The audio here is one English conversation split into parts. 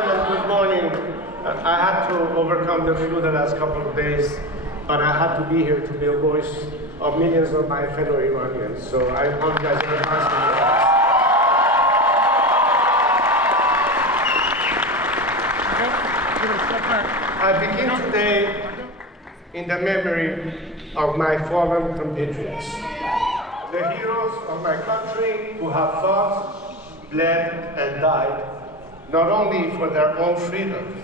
gentlemen, good morning. I had to overcome the flu the last couple of days, but I had to be here to be a voice of millions of my fellow Iranians. So I apologize in advance for that. I begin today in the memory of my fallen compatriots, the heroes of my country who have fought, bled, and died, not only for their own freedom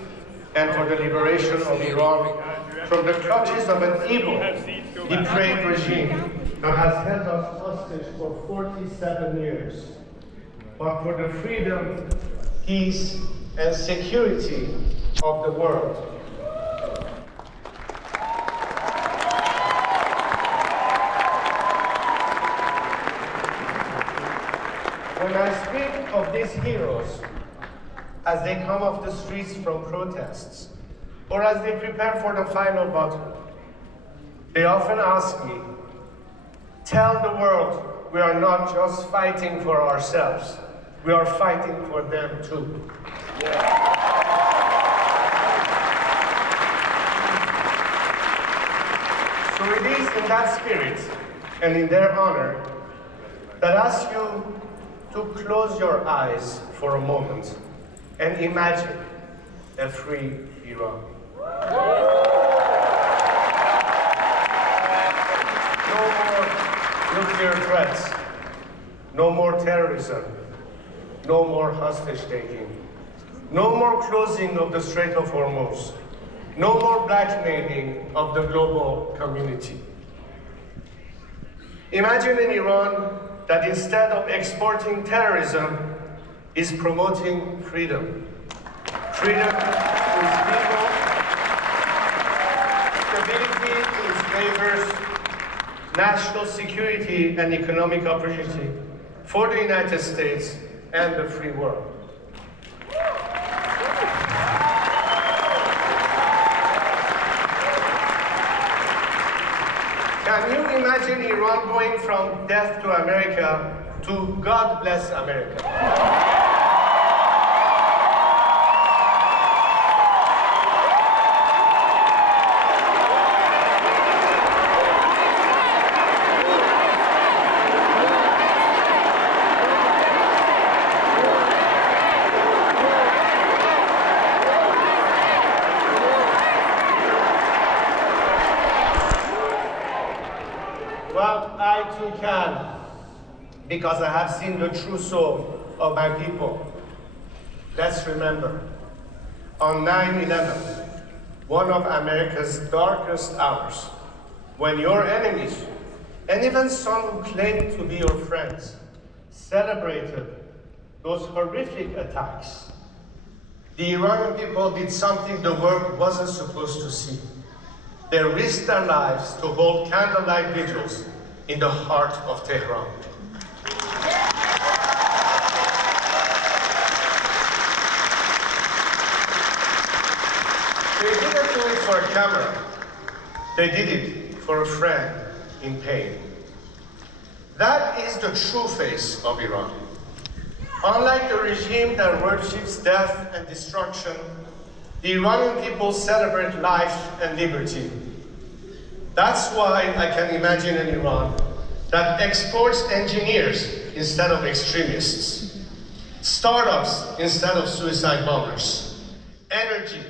and for the liberation of Iran from the clutches of an evil, depraved regime that has held us hostage for 47 years, but for the freedom, peace, and security of the world. When I speak of these heroes, as they come off the streets from protests, or as they prepare for the final battle, they often ask me, tell the world we are not just fighting for ourselves, we are fighting for them too. So it is in that spirit and in their honor that I ask you to close your eyes for a moment and imagine a free Iran. No more nuclear threats, no more terrorism, no more hostage taking, no more closing of the Strait of Hormuz, no more blackmailing of the global community. Imagine an Iran that instead of exporting terrorism is promoting freedom. Freedom to its people, stability to its neighbors, national security and economic opportunity for the United States and the free world. Can you imagine Iran going from death to America to God bless America? Well, I too can, because I have seen the true soul of my people. Let's remember, on 9/11, one of America's darkest hours, when your enemies, and even some who claim to be your friends, celebrated those horrific attacks, the Iranian people did something the world wasn't supposed to see. They risked their lives to hold candlelight vigils in the heart of Tehran. They didn't do it for a camera. They did it for a friend in pain. That is the true face of Iran. Unlike the regime that worships death and destruction, the Iranian people celebrate life and liberty. That's why I can imagine an Iran that exports engineers instead of extremists, startups instead of suicide bombers, energy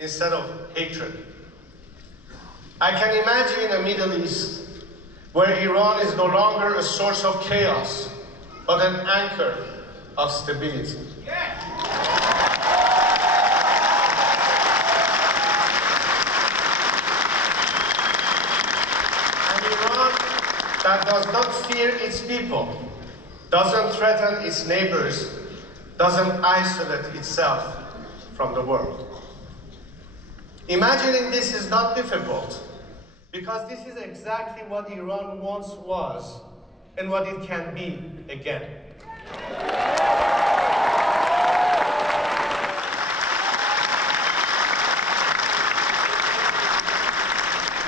instead of hatred. I can imagine a Middle East where Iran is no longer a source of chaos, but an anchor of stability. That does not fear its people, doesn't threaten its neighbors, doesn't isolate itself from the world. Imagining this is not difficult, because this is exactly what Iran once was and what it can be again.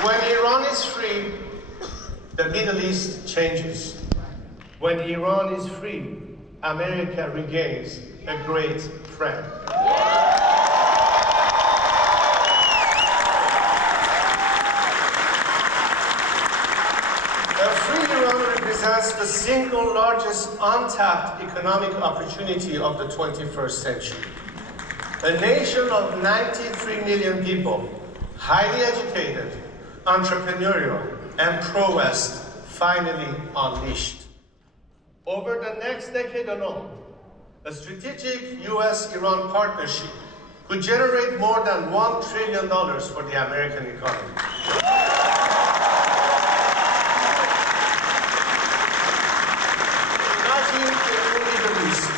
When Iran is free, the Middle East changes. When Iran is free, America regains a great friend. the single largest untapped economic opportunity of the 21st century. A nation of 93 million people, highly educated, entrepreneurial, and pro-West, finally unleashed. Over the next decade alone, a strategic US-Iran partnership could generate more than $1 trillion for the American economy. Imagine a new Middle East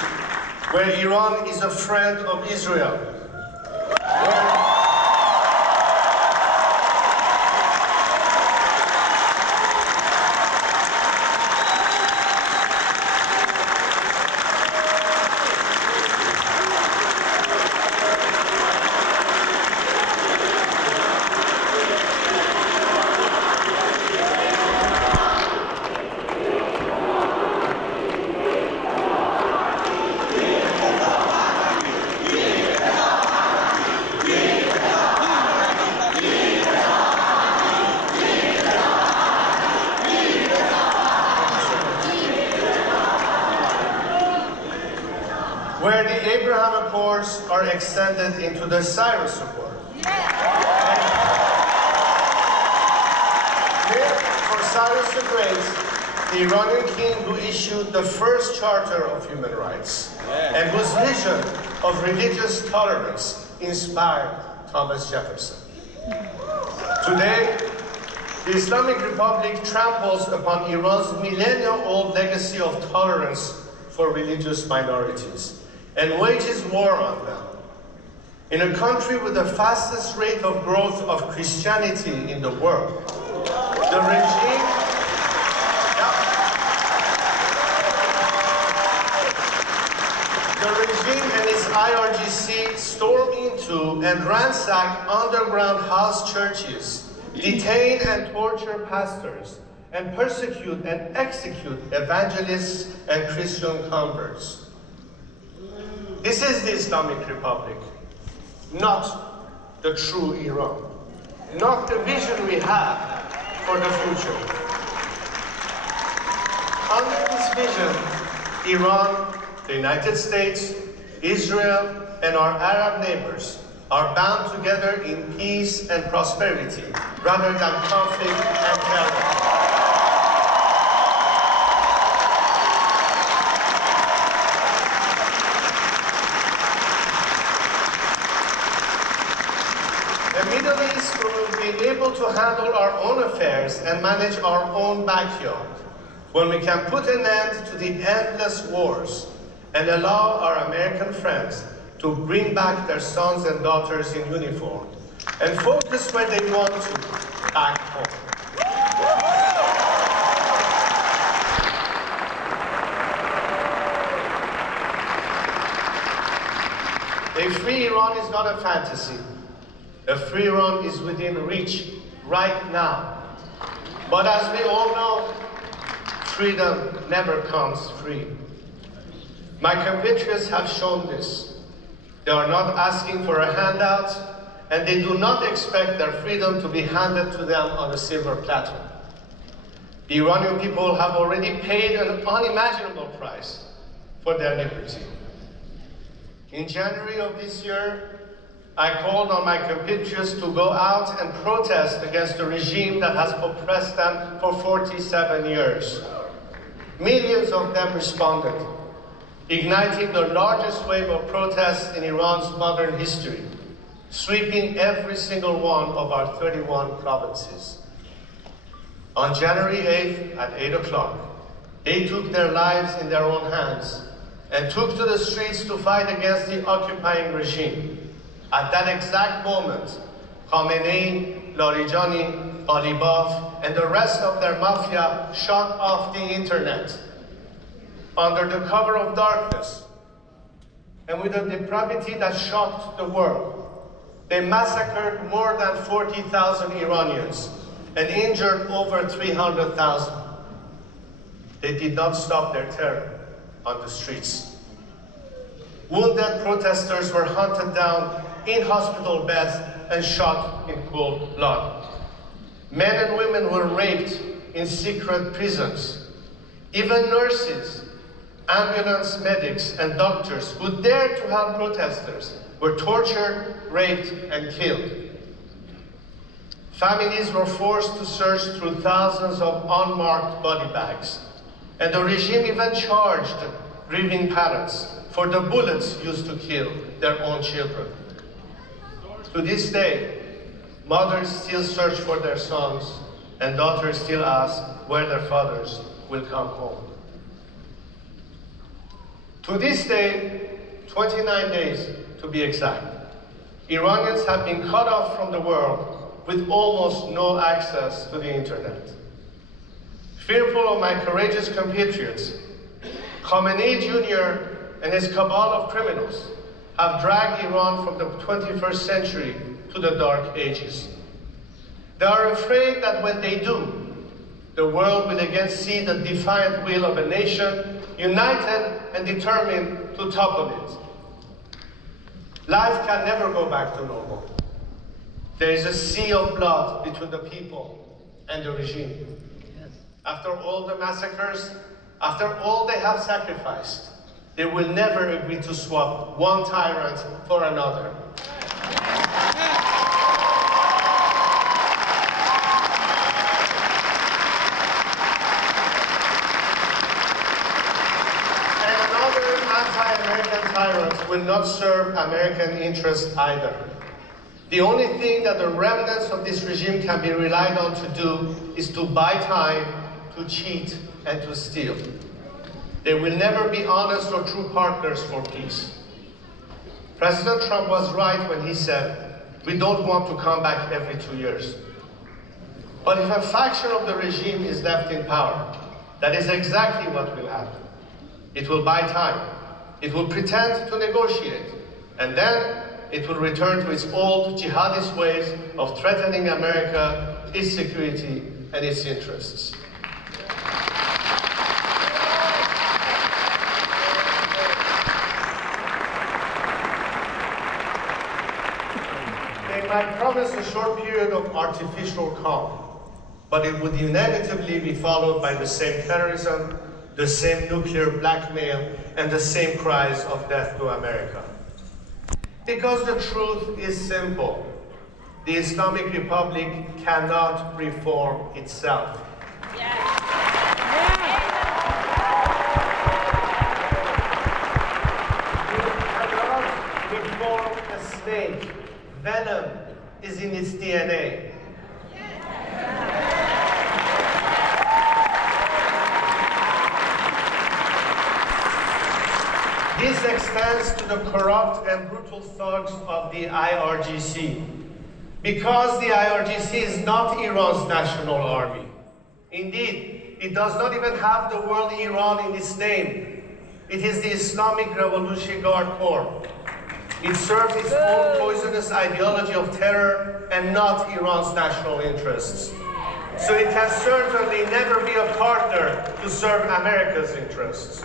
where Iran is a friend of Israel, where the Abraham Accords are extended into the Cyrus Accord. For Cyrus the Great, the Iranian king who issued the first charter of human rights, and whose vision of religious tolerance inspired Thomas Jefferson. Today, the Islamic Republic tramples upon Iran's millennium-old legacy of tolerance for religious minorities and wages war on them. In a country with the fastest rate of growth of Christianity in the world, the regime and its IRGC storm into and ransack underground house churches, detain and torture pastors, and persecute and execute evangelists and Christian converts. This is the Islamic Republic, not the true Iran, not the vision we have for the future. Under this vision, Iran, the United States, Israel, and our Arab neighbors are bound together in peace and prosperity rather than conflict and terror. A Middle East where we will be able to handle our own affairs and manage our own backyard, when we can put an end to the endless wars and allow our American friends to bring back their sons and daughters in uniform and focus where they want to, back home. A free Iran is not a fantasy. A free Iran is within reach right now. But as we all know, freedom never comes free. My compatriots have shown this. They are not asking for a handout, and they do not expect their freedom to be handed to them on a silver platter. The Iranian people have already paid an unimaginable price for their liberty. In January of this year, I called on my compatriots to go out and protest against the regime that has oppressed them for 47 years. Millions of them responded, igniting the largest wave of protests in Iran's modern history, sweeping every single one of our 31 provinces. On January 8th at 8 o'clock, they took their lives in their own hands and took to the streets to fight against the occupying regime. At that exact moment, Khamenei, Larijani, Ghalibaf, and the rest of their mafia shut off the internet under the cover of darkness. And with a depravity that shocked the world, they massacred more than 40,000 Iranians and injured over 300,000. They did not stop their terror on the streets. Wounded protesters were hunted down in hospital beds and shot in cold blood. Men and women were raped in secret prisons. Even nurses, ambulance medics, and doctors who dared to help protesters were tortured, raped, and killed. Families were forced to search through thousands of unmarked body bags, and the regime even charged grieving parents for the bullets used to kill their own children. To this day, mothers still search for their sons, and daughters still ask where their fathers will come home. To this day, 29 days to be exact, Iranians have been cut off from the world with almost no access to the internet. Fearful of my courageous compatriots, Khamenei Jr. and his cabal of criminals have dragged Iran from the 21st century to the dark ages. They are afraid that when they do, the world will again see the defiant will of a nation united and determined to topple it. Life can never go back to normal. There is a sea of blood between the people and the regime. After all the massacres, after all they have sacrificed, they will never agree to swap one tyrant for another. And another anti-American tyrant will not serve American interests either. The only thing that the remnants of this regime can be relied on to do is to buy time, to cheat, and to steal. They will never be honest or true partners for peace. President Trump was right when he said, we don't want to come back every 2 years. But if a faction of the regime is left in power, that is exactly what will happen. It will buy time. It will pretend to negotiate. And then it will return to its old jihadist ways of threatening America, its security, and its interests. They might promise a short period of artificial calm, but it would inevitably be followed by the same terrorism, the same nuclear blackmail, and the same cries of death to America. Because the truth is simple. The Islamic Republic cannot reform itself. It cannot reform a snake. Venom is in its DNA. This extends to the corrupt and brutal thugs of the IRGC. Because the IRGC is not Iran's national army. Indeed, it does not even have the word Iran in its name. It is the Islamic Revolutionary Guard Corps. It serves its own poisonous ideology of terror and not Iran's national interests. So it can certainly never be a partner to serve America's interests.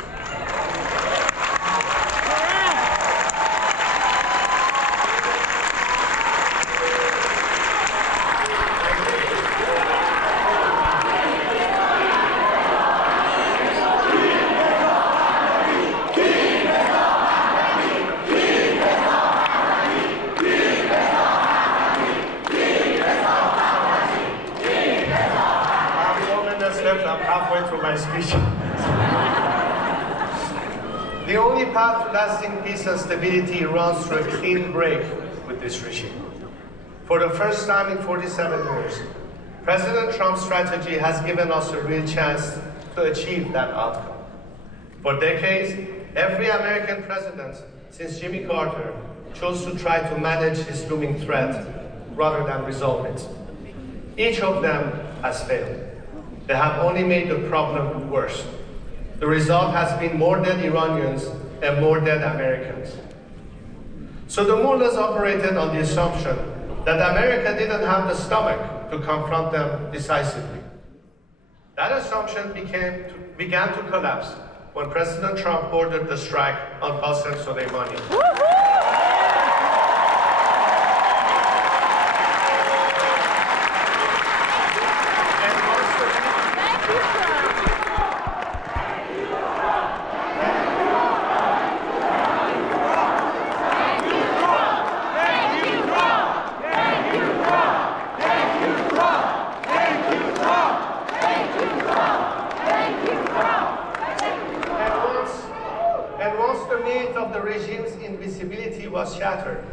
The only path to lasting peace and stability runs through a clean break with this regime. For the first time in 47 years, President Trump's strategy has given us a real chance to achieve that outcome. For decades, every American president since Jimmy Carter chose to try to manage his looming threat rather than resolve it. Each of them has failed. They have only made the problem worse. The result has been more dead Iranians and more dead Americans. So the mullahs operated on the assumption that America didn't have the stomach to confront them decisively. That assumption began to collapse when President Trump ordered the strike on Qasem Soleimani. was shattered,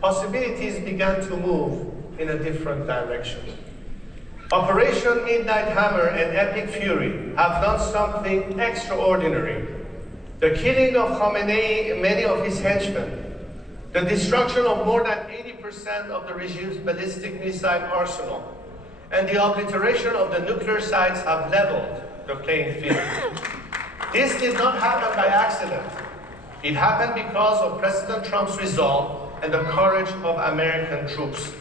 possibilities began to move in a different direction. Operation Midnight Hammer and Epic Fury have done something extraordinary. The killing of Khamenei and many of his henchmen, the destruction of more than 80% of the regime's ballistic missile arsenal, and the obliteration of the nuclear sites have leveled the playing field. This did not happen by accident. It happened because of President Trump's resolve and the courage of American troops.